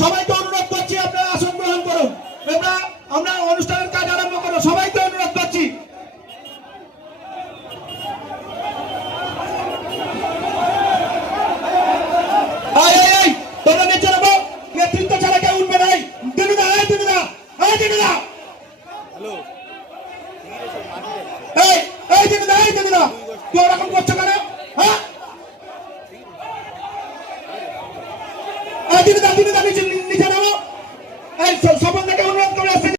সবাইকে অনুরোধ করছি আপনারা আসন গ্রহণ করুন। আমরা আমরা অনুষ্ঠানের কাজ আরম্ভ করব সবাইকে অনুরোধ করছি। তোমরা নিচে নামো নেতৃত্ব ছাড়া কেউ উঠবে নাই দিনুদা আয় দিনুদা আয় দিনুদা। এই এই দিনুদা এই দিনুদা তুই ওরকম করছ কেন? স্বাধীনতা স্বাধীনতা নিচে নামো। এই সফল